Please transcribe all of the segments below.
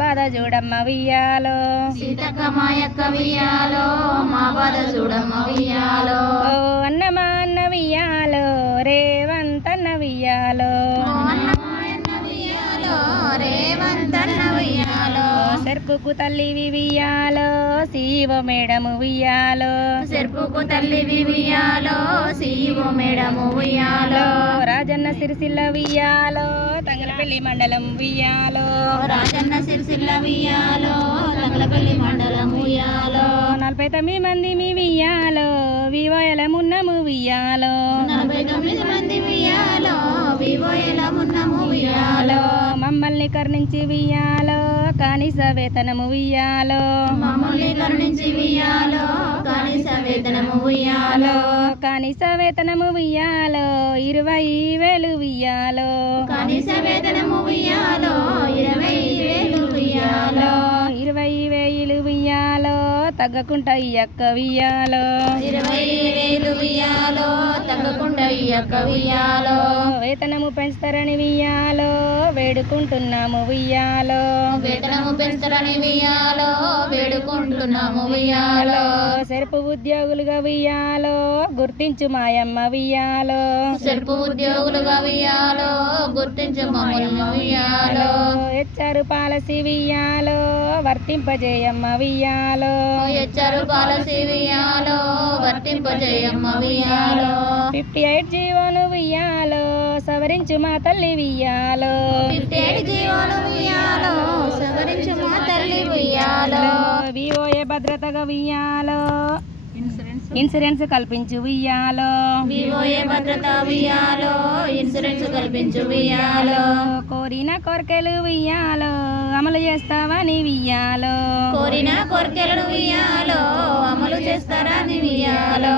బాధ చూడమ్మ వియ్యాలో సీతక్క మాయక్క వియ్యాలో మా బాధ చూడమ్మ వియ్యాలో ఓ అన్నమా అన్న వియ్యాలో రేవంతన్న వియ్యాలో అన్నమాయన్న వియ్యాలో రేవంతన్న వియ్యాలో సెర్పుకు తల్లివి వియ్యాలో శివ మేడము వియ్యాలో సెర్పుకు తల్లివి వియ్యాలో శివ మేడము వియ్యాలో రాజన్న సిరిసిల్ల వియ్యాలో తంగలపల్లి మండలం వియ్యాలో రాజన్న సిరిసిల్ల వియ్యాలో తంగలపల్లి మండలం వియ్యాలో 49 మంది మీ వియ్యాలో వివోయల మున్నము వియ్యాలో 49 మంది వియ్యాలో వివోయల మున్నము వియ్యాలో మమ్మల్ని కరుణించి వియ్యాలో కనీస వేతనము వియ్యాలో మమ్మల్ని కరుణించి వియ్యాలో కనీస వేతనము వియ్యాలో కనీస వేతనము వియ్యాలో 20,000 వియ్యాలో కనీస వేతనము వియ్యాలో 20,000 వియ్యాలో 20,000 వియ్యాలో తగ్గకుండా ఈ అక్క వియ్యాలో 20,000 వియ్యాలో తగ్గకుండా ఈ అక్క వియ్యాలో వేతనము పెంచుతారని వియ్యాలో వేడుకుంటున్నాము వియ్యాలో వేతనము పెంచుతారని వియ్యాలో వేడుకుంటున్నాము వియ్యాలో సెరుపు ఉద్యోగులుగా వియ్యాలో గుర్తించు మాయమ్మ వియ్యాలో సెరుపు ఉద్యోగులుగా వియ్యాలో గుర్తించు మమ్మల్ని వియ్యాలో హెచ్ఆర్ పాలసీ వియ్యాలో వర్తింపజేయమ్మ వియ్యాలో హెచ్ఆర్ పాలసీ వియ్యాలో వర్తింపజేయమ్మ వియ్యాలో 58 జీవోను వియ్యాలో సవరించు మా తల్లి వియ్యాలో 58 జీవోను వియ్యాలో సవరించు మా తల్లి వియ్యాలో వివోఏ భద్రతగా వియ్యాలో ఇన్సూరెన్స్ కల్పించు వియ్యాలో వివోఏ భద్రత వియ్యాలో ఇన్సూరెన్స్ కల్పించు వియ్యాలో కోరిన కోరికలు వియ్యాలో అమలు చేస్తావని వియ్యాలో కోరిన కోరికలను వియ్యాలో అమలు చేస్తారని వియ్యాలో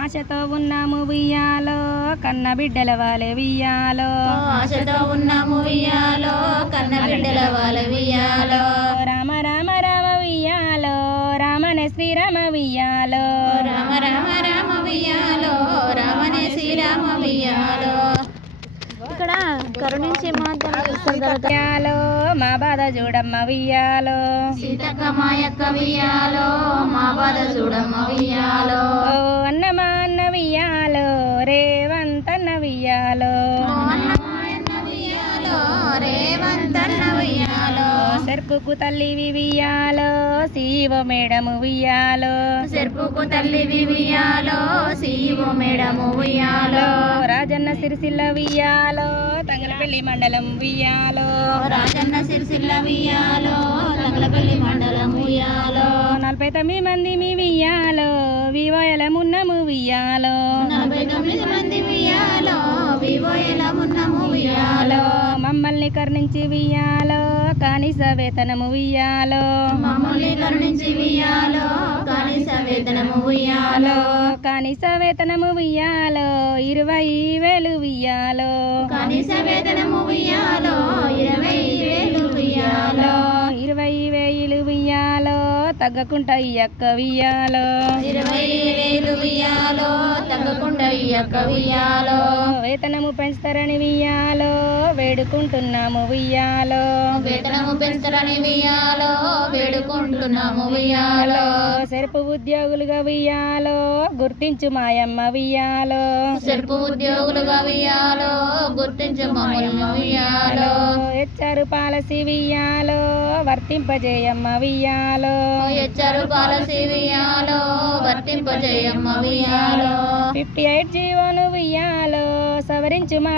ఆశతో ఉన్నాము వియ్యాలో కన్న బిడ్డల వాలే వియ్యాలో ఆశతో ఉన్నాము వియ్యాలో కన్న బిడ్డల వాళ్ళ వియ్యాలో రామ రామ రామ వియ్యాలో రామనే శ్రీరామ వియ్యాలో రామ రామ రామ వియ్యాలో రామనే శ్రీరామ వియ్యాలో ఇక్కడ కరుణించి వియ్యాలో మా బాధ చూడమ్మ వియ్యాలో సీతక్క మాయక్క వియ్యాలో మా బాధ చూడమ్మ వియ్యాలో ఓ అన్నమా అన్న వియ్యాలో రేవంతన్న వియ్యాలో అన్నమాయన్న వియ్యాలో రేవంతన్న వియ్యాలో సెర్పుకు తల్లివి వియ్యాలో శివ మేడము వియ్యాలో సెర్పుకు తల్లివి వియ్యాలో శివ మేడము వియ్యాలో రాజన్న సిరిసిల్ల వియ్యాలో తంగలపల్లి మండలం వియ్యాలో రాజన్న సిరిసిల్ల వియ్యాలో తంగలపల్లి మండలం వియ్యాలో 49 మంది మీ వియ్యాలో వివోయల మున్నము వియ్యాలో 49 మంది వియ్యాలో వివోయల మున్నము వియ్యాలో మమ్మల్ని కరుణించి వియ్యాలో కనీస వేతనము వియ్యాలో మమ్మల్ని కరుణించి వియ్యాలో కనీస వేతనము వియ్యాలో కనీస వేతనము వియ్యాలో 20,000 వియ్యాలో కనీస వేతనము వియ్యాలో 20,000 వియ్యాలో 20,000 వియ్యాలో తగ్గకుండా ఈ అక్క వియ్యాలో 20,000 వియ్యాలో తగ్గకుండా ఈ అక్క వియ్యాలో వేతనము పెంచుతారని వియ్యాలో వేడుకుంటున్నాము వియ్యాలో వేతనము పెంచుతారని వియ్యాలో వేడుకుంటున్నాము వియ్యాలో సెరుపు ఉద్యోగులుగా వియ్యాలో గుర్తించు మాయమ్మ వియ్యాలో సెరుపు ఉద్యోగులుగా వియ్యాలో గుర్తించు మమ్మల్ని వియ్యాలో హెచ్ఆర్ పాలసీ వియ్యాలో వర్తింపజేయమ్మ వియ్యాలో హెచ్ఆర్ పాలసీ వియ్యాలో వర్తింపజేయమ్మ వియ్యాలో 58 జీవోను వియ్యాలో సవరించు మా